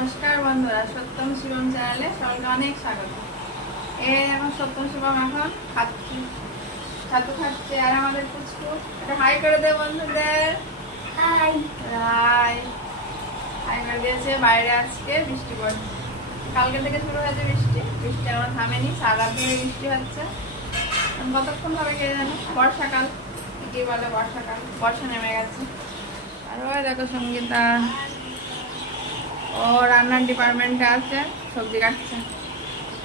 নমস্কার বন্ধুরা, সত্যম শিবম চ্যানেলে সবাইকে অনেক স্বাগত। এখন সত্যম শিবম এখন ছাতু খাচ্ছে আর আমাদের পুচকু একটা হাই করে দে বন্ধুদের। হাই হাই হাই করে দিয়েছে। বাইরে আজকে বৃষ্টি পড়ছে, কালকে থেকে শুরু হয়েছে বৃষ্টি এখনো থামেনি। সাগার থেকে বৃষ্টি হচ্ছে, কতক্ষণ হবে কে জানো। বর্ষাকাল কি বলে, বর্ষাকাল, বর্ষা নেমে গেছে। আর ওই দেখো সঙ্গীতা, ও রান্নার ডিপার্টমেন্টে আছে, সবজি কাটছে,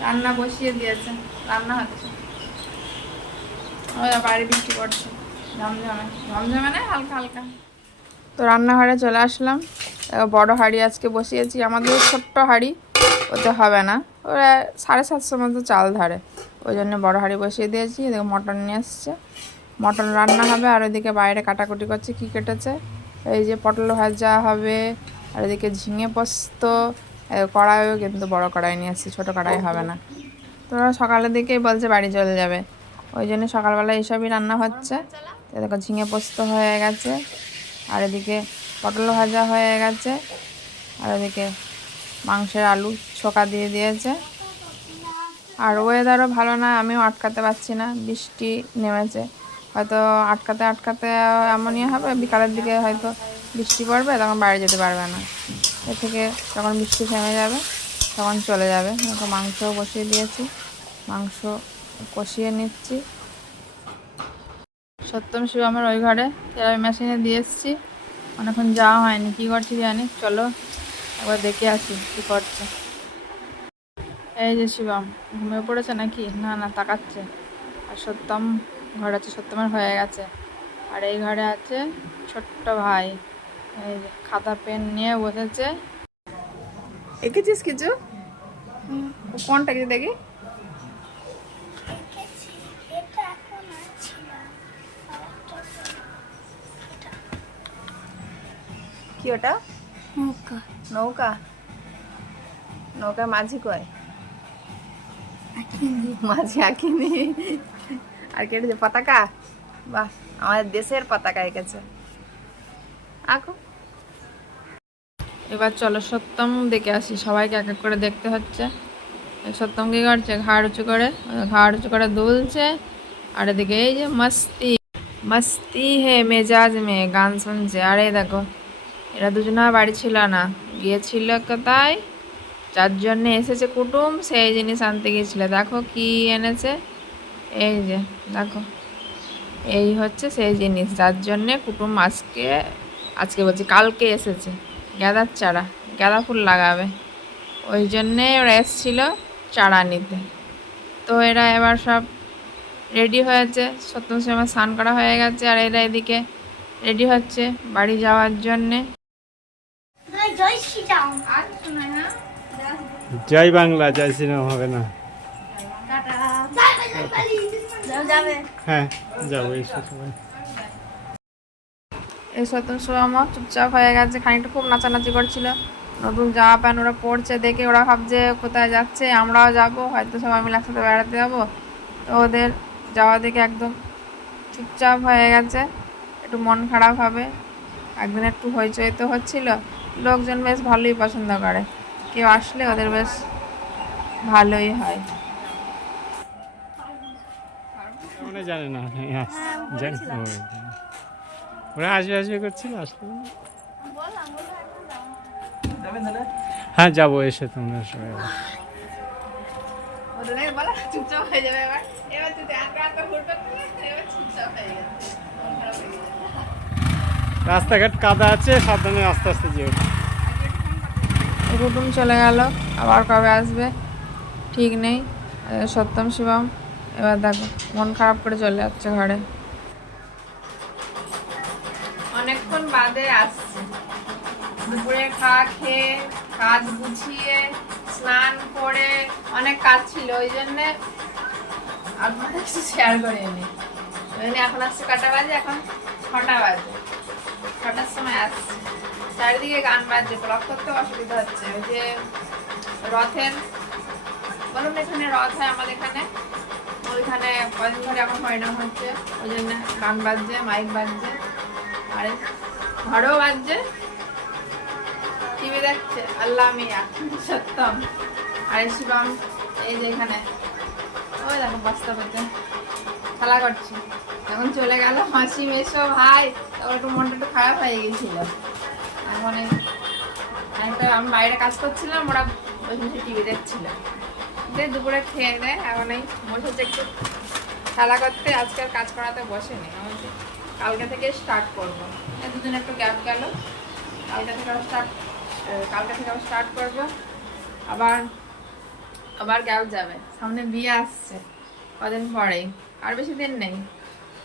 রান্না বসিয়ে দিয়েছে, রান্না হচ্ছে। বাইরে বৃষ্টি পড়ছে, ঝমঝমে ঝমঝমে না, হালকা হালকা। তো রান্নাঘরে চলে আসলাম। বড় হাঁড়ি আজকে বসিয়েছি, আমাদের ছোট্ট হাঁড়ি, ওতে হবে না, ওরা 750 মতো চাল ধরে, ওই জন্য বড় হাঁড়ি বসিয়ে দিয়েছি। এদিকে মটন নিয়ে এসছে, মটন রান্না হবে। আর ওইদিকে বাইরে কাটাকুটি করছে, কী কেটেছে, এই যে পটল ভাজা হবে। আর এদিকে ঝিঙে পোস্ত, কড়াইও কিন্তু বড় কড়াই নিয়ে এসেছি, ছোটো কড়াই হবে না। তোরা সকালের দিকেই বলছে বাড়ি চলে যাবে, ওই জন্য সকালবেলা এইসবই রান্না হচ্ছে। দেখো ঝিঙে পোস্ত হয়ে গেছে, আর এদিকে পটল ভাজা হয়ে গেছে, আর এদিকে মাংসের আলু ছোকা দিয়ে দিয়েছে। আর ওয়েদারও ভালো না, আমিও আটকাতে পারছি না, বৃষ্টি নেমেছে, হয়তো আটকাতে আটকাতে এমনই হবে, বিকালের দিকে হয়তো বৃষ্টি পড়বে, তখন বাইরে যেতে পারবে না। এ থেকে যখন বৃষ্টি থেমে যাবে তখন চলে যাবে। মাংসও বসিয়ে দিয়েছি, মাংস কষিয়ে নিচ্ছি। সত্যম শিবমের ওই ঘরে থেরাপি মেশিনে দিয়ে এসেছি, অনেকক্ষণ যাওয়া হয়নি, কী করছি জানি, চলো একবার দেখে আসি কী করছে। এই যে শিবম ঘুমিয়ে পড়েছে নাকি, না না তাকাচ্ছে। আর সত্যম ঘর আছে, সত্যমের হয়ে গেছে। আর এই ঘরে আছে ছোট্ট ভাই, এই যে খাতা পেন নিয়ে বসেছে। এঁকেছিস কিছু? কোনটা কিছু দেখি। কি ওটা? নৌকা। নৌকা? নৌকা মাঝি কয়? মাঝি আঁকিনি। আর কেটেছে পতাকা, বাহ, আমাদের দেশের পতাকা এঁকেছে, আঁকো। এবার চলো সত্যম দেখে আসি, সবাইকে এক এক করে দেখতে হচ্ছে। সত্যম কি করছে, ঘাড় উঁচু করে দুলছে। আর এদিকে এই যে মস্তি মস্তি হে মেজাজ মে, গান শুনছে। আর এই দেখো এরা দুজনা বাড়ি ছিল না, গিয়েছিল কোথায়, যার জন্য এসেছে কুটুম, সেই জিনিস আনতে গিয়েছিল। দেখো কি এনেছে, এই যে দেখো, এই হচ্ছে সেই জিনিস যার জন্যে কুটুম আজকে বলছি কালকে এসেছে। গাঁদার চারা, গাঁদা ফুল লাগাবে, ওই জন্যে ওরা এসেছিল চারা নিতে। তো এরা এবার সব রেডি হয়েছে, সত্যম সময় স্নান করা হয়ে গেছে, আর এরা এদিকে রেডি হচ্ছে বাড়ি যাওয়ার জন্যে। জয় বাংলা, জয় শ্রীরাম হবে না? হ্যাঁ যাবো, এসো সবাই। এই সত্যম সময় চুপচাপ হয়ে গেছে, খানিকটা খুব নাচানাচি করছিল। নতুন জামা প্যান্ট ওরা পরছে দেখে ওরা ভাবছে কোথায় যাচ্ছে, আমরাও যাব, হয়তো সবাই মিলে একসাথে বেড়াতে যাবো। তো ওদের যাওয়া দেখে একদম চুপচাপ হয়ে গেছে, একটু মন খারাপ হবে। একদিন একটু হইচই তো হচ্ছিল, লোকজন বেশ ভালোই পছন্দ করে, কেউ আসলে ওদের বেশ ভালোই হয়। জানে না, ওরা আসবে আসবে করছিল, আসলে হ্যাঁ যাবো, এসে তোমরা সবাই। চুপচাপ হয়ে যাবে এবার, রাস্তাঘাট কাদা আছে, সাবধানে আস্তে আস্তে যেও। কুটুম চলে গেল, আবার কবে আসবে ঠিক নেই। সত্যম শিবম এবার দেখো মন খারাপ করে চলে যাচ্ছে ঘরে। অনেকক্ষণ বাদে আসছে, দুপুরে খেয়ে কাজ গুছিয়ে স্নান করে অনেক কাজ ছিল, ওই জন্যে আপনাদের কিছু শেয়ার করিনি। এখন আসছে কটা বাজে, এখন 6টা বাজে, 6টার সময় আসছে। চারিদিকে গান বাজছে, ব্লগ করতে অসুবিধা হচ্ছে। ওই যে রথের, বলুন এখানে রথ হয় আমাদের এখানে, ওইখানে কদিন ধরে এখন হরিনাম হচ্ছে, ওই জন্য গান বাজছে, মাইক বাজছে, আরে ঘরেও বাজছে। টিভি দেখছে আল্লাহ মিয়া সত্যম আর শিবম এই যে এখানে ওই দেখো বস্তা পেতে খেলা করছে। এখন চলে গেল মাসি মেশো ভাই, তারপর একটু মনটা একটু খারাপ হয়ে গেছিল। এখন আমি বাইরে কাজ করছিলাম, ওরা বসে টিভি দেখছিল। দুপুরে খেয়ে দেয় এখন এই বসেছে একটু খেলা করতে। আজকে আর কাজ করাতে বসেনি, আমি কালকে থেকে স্টার্ট করবো। দুদিন একটু গ্যাপ গেল, কালকে থেকে আবার স্টার্ট করবো। আবার গ্যাপ যাবে, সামনে বিয়ে আসছে কদিন পরেই, আর বেশি দিন নেই,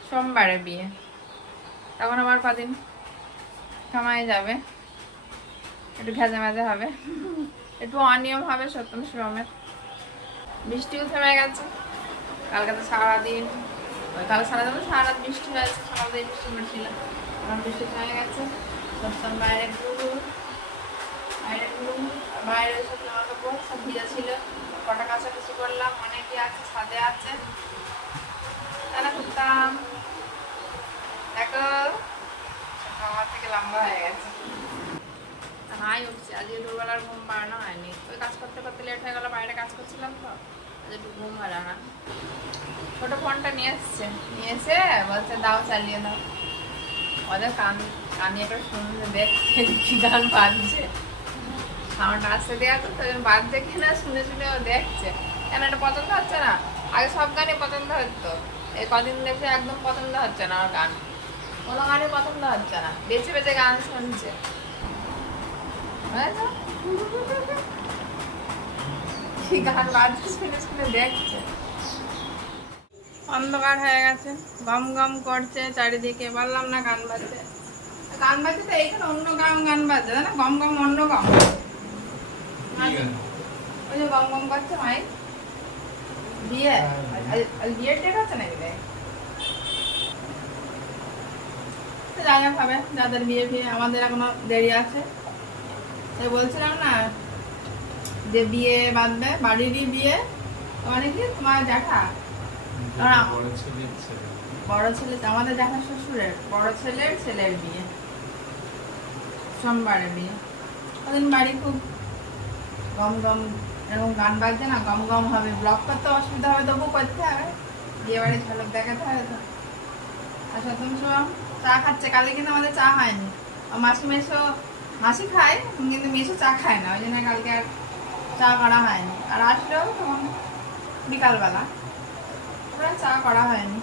সোমবারে বিয়ে। তখন আবার কদিন সময় যাবে, একটু ঘেঁজে মেজে হবে, একটু অনিয়ম হবে সত্যম শিবমের। বৃষ্টিও থেমে গেছে, কালকে তো সারাদিন কাল সারাদিন সারা রাত বৃষ্টি হয়েছে, সকালদিন বৃষ্টি পড়ছিল, এখন বৃষ্টি থেমে গেছে। সত্যম বাইরে বাইরে সব জামা কাপড় সব ভিজা ছিল, কটা কাছাকাছি করলাম, অনেকে আছে ছাদে আছে, তারা করতাম। দেখো আমার থেকে লম্বা হয়ে গেছে, হাই উঠছে। আজকে দুপুরবেলার ঘুম বাড়ানো হয়নি, ওই কাজ করতে করতে লেট হয়ে গেল, বাইরে কাজ করছিলাম তো, আজ একটু ঘুম ভালো না। ছোটো ফোনটা নিয়ে এসে বলছে দাও চালিয়ে দাও। ওদের কানিয়ে একটা শুনতে দেখছে কি গান বাজছে, সাউন্ড আসতে দেওয়া তো বাদ দেখে না, শুনে ও দেখছে। কেন এটা পছন্দ হচ্ছে না? আগে সব গানই পছন্দ হতো, এই কদিন দেখছে একদম পছন্দ হচ্ছে না আমার গান, কোনো গানই পছন্দ হচ্ছে না, বেছে বেছে গান শুনছে। কি গান বাজছে শুনে দেখছে। অন্ধকার হয়ে গেছে, গম গম করছে চারিদিকে, বললাম না গান বাজছে তো এইখানে অন্য গান বাজছে না, গম গম অন্য গম, ওই যে গম গম করছে মাই বিয়ে। বিয়ের ডেট আছে নাকি? যাই হোক হবে, যাদের বিয়ে আমাদের এখনো দেরি আছে। বলছিলাম না যে বিয়ে বাঁধবে, বাড়িরই বিয়ে, মানে কি তোমার জ্যাঠা বড় ছেলে, আমাদের জ্যাঠা শ্বশুরের বড় ছেলের বিয়ে, সোমবারে বিয়ে। ওদিন বাড়ি খুব গম গম এরকম গান বাজছে না, গম গম হবে, ব্লগ করতে অসুবিধা হবে, তবু করতে হবে, বিয়ে বাড়ির ঝলক দেখাতে হবে তো। আর সত্যম শিবম চা খাচ্ছে, কালকে কিন্তু আমাদের চা হয়নি, মাসি খায় কিন্তু মেসো চা খায় না, ওই জন্য কালকে আর চা করা হয়নি। আর আসলেও তখন বিকালবেলা, ওরা চা করা হয়নি।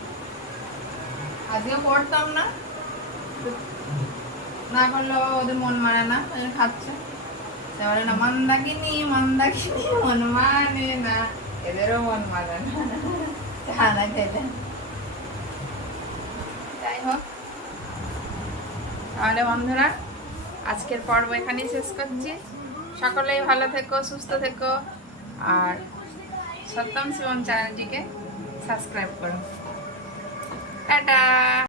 আজকেও করতাম না, না করলেও ওদের মন মানে না, ওই জন্য খাচ্ছে। বলে না মন্দাকিনী মন মানে না, এদেরও মন মানে না চা না খেলে। যাই হোক, তাহলে বন্ধুরা আজকের পর্ব এখানেই শেষ করছি। সকলেই ভালো থেকো, সুস্থ থেকো, আর সত্যম শিবম চ্যানেলটিকে সাবস্ক্রাইব করো। টাটা।